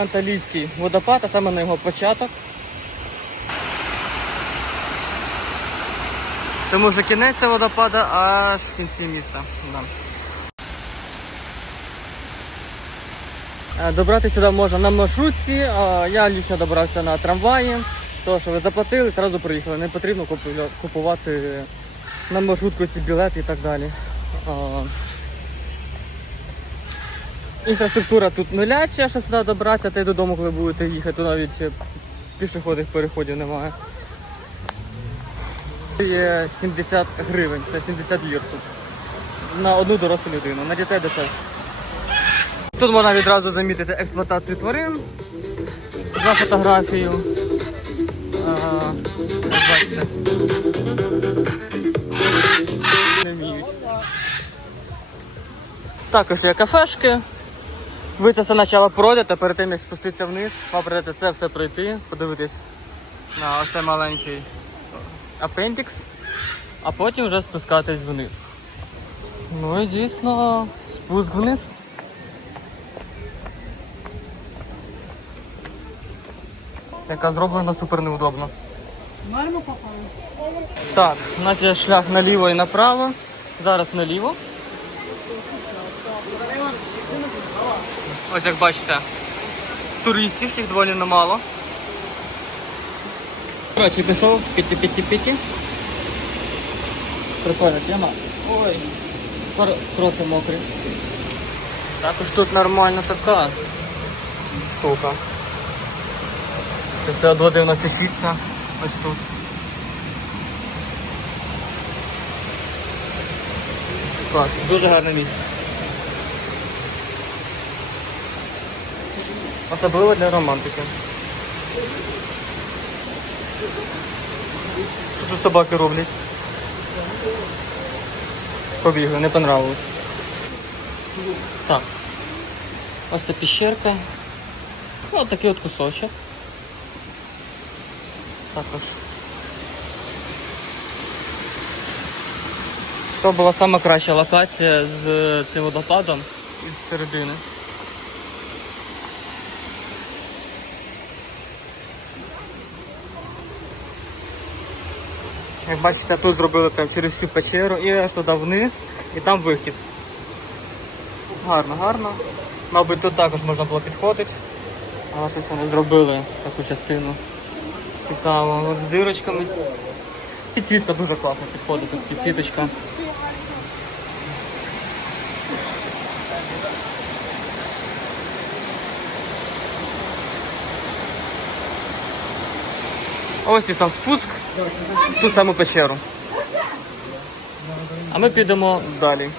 Анталійський водопад, а саме на його початок. Тому що кінець водопада аж в кінці міста. Е, Добратися сюди можна на маршрутці, я лічно добрався на трамваї. То, що ви заплатили, одразу приїхали. Не потрібно купувати на маршрутку ці білети і так далі. Інфраструктура тут нуляча, щоб сюди добратися, та й додому, коли будете їхати, то навіть е, пішохідних переходів немає. Є 70 гривень, це 70 лір тут. На одну дорослу людину, на дітей дешевше. Тут можна відразу замітити експлуатацію тварин за фотографію. Ага. Не вміють. Також є кафешки. Ви це все спочатку пройдете, перед тим як спуститися вниз, вам прийдеться це все пройти, подивитись на оцей маленький апендікс, а потім вже спускатись вниз. Ну і звісно, спуск вниз. Яка зроблена супер неудобно. Норма попала. Так, у нас є шлях наліво і направо. Зараз наліво. Ось як бачите, туристів їх доволі немало. Коротше, пішов, піті-піті-піті. Прикольна тема. Ой, кроси мокрі. Також тут нормальна така штука. Після води воно тишиться ось тут. Клас, дуже гарне місце. Особливо для романтики. Що собаки роблять? Побігли, не понравилось. Так. Ось це піщерка. Ну, от такий от кусочок. Також. Це була сама краща локація з цим водопадом із середини. Як бачите, тут зробили прям через всю печеру і аж туди вниз, і там вихід. Гарно, гарно. Мабуть, тут також можна було підходити. Але щось вони зробили таку частину. Цікаво. От з дирочками. Підсвітка дуже класно підходить, тут підсвіточка. Ось і сам спуск, ту саму печеру. А ми підемо далі.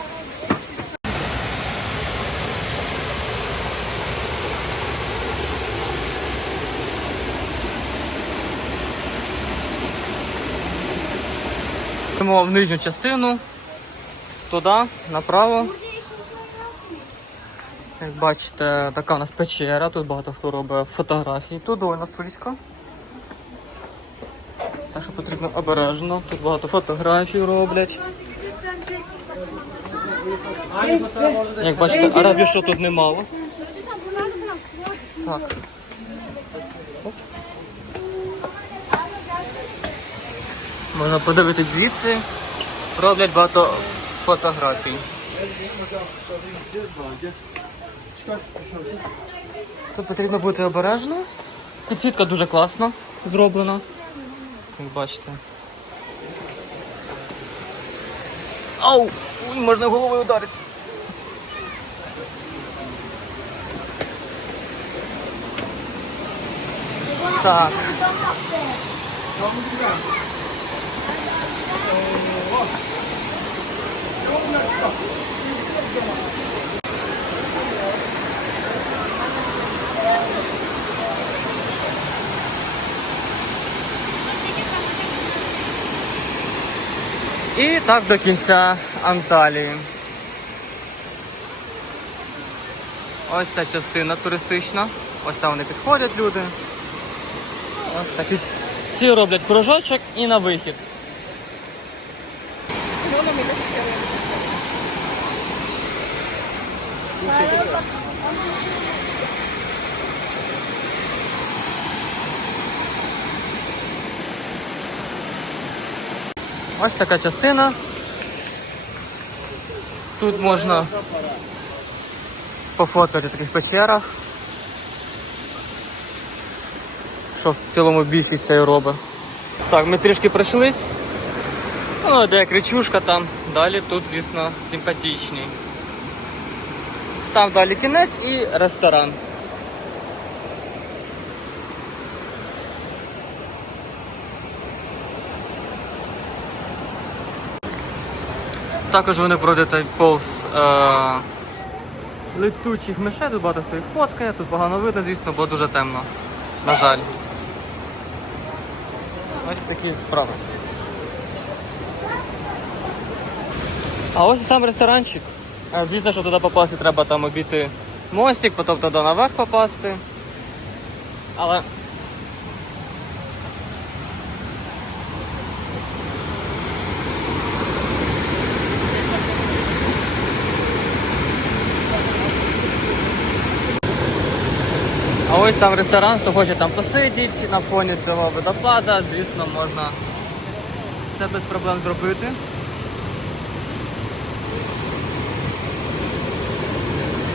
Йдемо в нижню частину, туди, направо. Як бачите, така у нас печера, тут багато хто робить фотографії. Тут доволі слизько. Так що потрібно обережно. Тут багато фотографій роблять. Як бачите, арабів що тут немало. Так. Можна подивитись звідси. Роблять багато фотографій. Тут потрібно бути обережно. Підсвітка дуже класно зроблена. Як бачите. Ау! Ой, можна головою ударитися. Так. І так до кінця Анталії. Ось ця частина туристична. Ось там вони підходять люди. Ось так. Всі роблять кружочок і на вихід. Ось така частина. Тут можна пофоткати в таких печерах. Що в цілому більшість це робить. Так, ми трішки пройшлись. Ну, де кричушка там. Далі тут, звісно, симпатичний. Там далі кінець і ресторан. Також вони пройдете повз е, листучих мишей, тут багато стоїть фоткає, тут погано видно, звісно, бо дуже темно. На жаль. Ось такі справи. А ось сам ресторанчик. Е, Звісно, що туди попасти треба там обійти мостик, потім туди наверх попасти. Але. А ось сам ресторан, хто хоче там посидіти на фоні цього водопада, звісно, можна це без проблем зробити.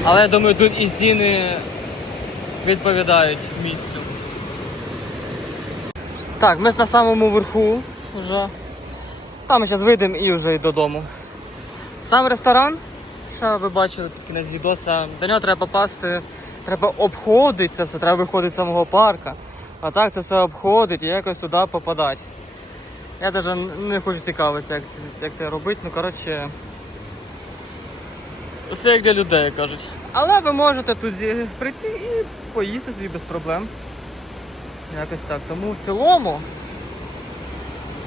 Але я думаю, тут і ціни відповідають місцю. Так, ми на самому верху вже. Там зараз вийдемо і вже й додому. Сам ресторан, що ви бачили тут кінець відоса, до нього треба попасти, треба обходити це все, треба виходити з самого парка. А так це все обходить і якось туди попадати. Я навіть не хочу цікавитися, як, як це робити, ну коротше. Все як для людей, кажуть. Але ви можете тут прийти і поїсти собі без проблем. Якось так. Тому в цілому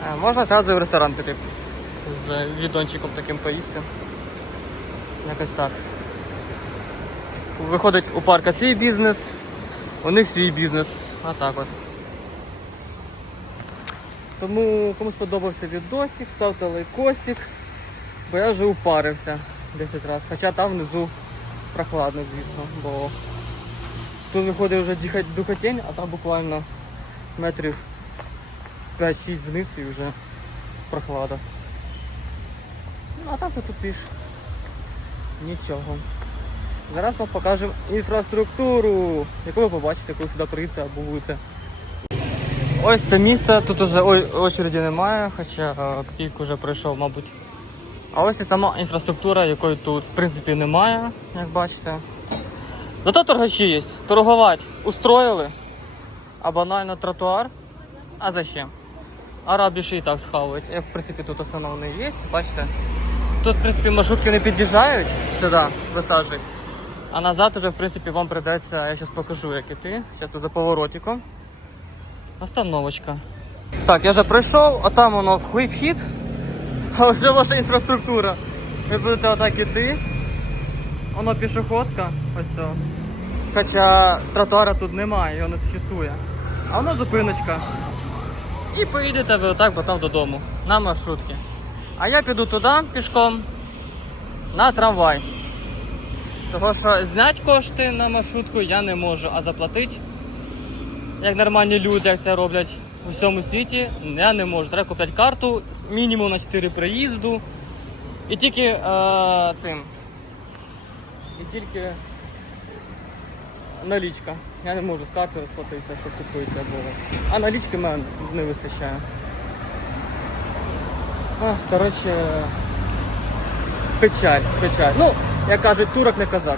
е, можна зразу в ресторан піти з відончиком таким поїсти. Якось так. Виходить у парка свій бізнес, у них свій бізнес. А так от. Тому кому сподобався відосик, ставте лайкосик, бо я вже упарився 10 разів. Хоча там внизу прохладно, звісно, бо тут виходить вже духотень, а там буквально метрів 5-6 вниз і вже прохлада. Ну а там ти тупиш. Нічого. Зараз вам покажемо інфраструктуру, яку ви побачите, коли сюди прийдете або будете. Ось це місце, тут уже очереді немає, хоча е, пік вже пройшов, мабуть. А ось і сама інфраструктура, якої тут в принципі немає, як бачите. Зато торгаші є. Торгувати устроїли, а банально тротуар. А? Арабі ще і так схавають. Як в принципі тут основний є, бачите. Тут, в принципі, маршрутки не під'їжджають сюди, висаджують. А назад уже, в принципі, вам придеться, я зараз покажу, як іти. Зараз тут за поворотиком. Остановочка. Так, я вже пройшов, а там воно вхід. А вже ваша інфраструктура. Ви будете отак іти. Воно пішоходка, ось це. Хоча тротуара тут немає, його не существує. А воно зупиночка. І поїдете ви отак потім додому. На маршрутки. А я піду туди пішком на трамвай. Того що зняти кошти на маршрутку я не можу, а заплатити, як нормальні люди, як це роблять у всьому світі, я не можу. Треба купити карту мінімум на 4 приїзду. І тільки е, цим. І тільки налічка. Я не можу з карти розплатитися, щоб купити було. А налічки в мене не вистачає. Коротше, печаль, печаль. Ну, як кажуть, турок не казак.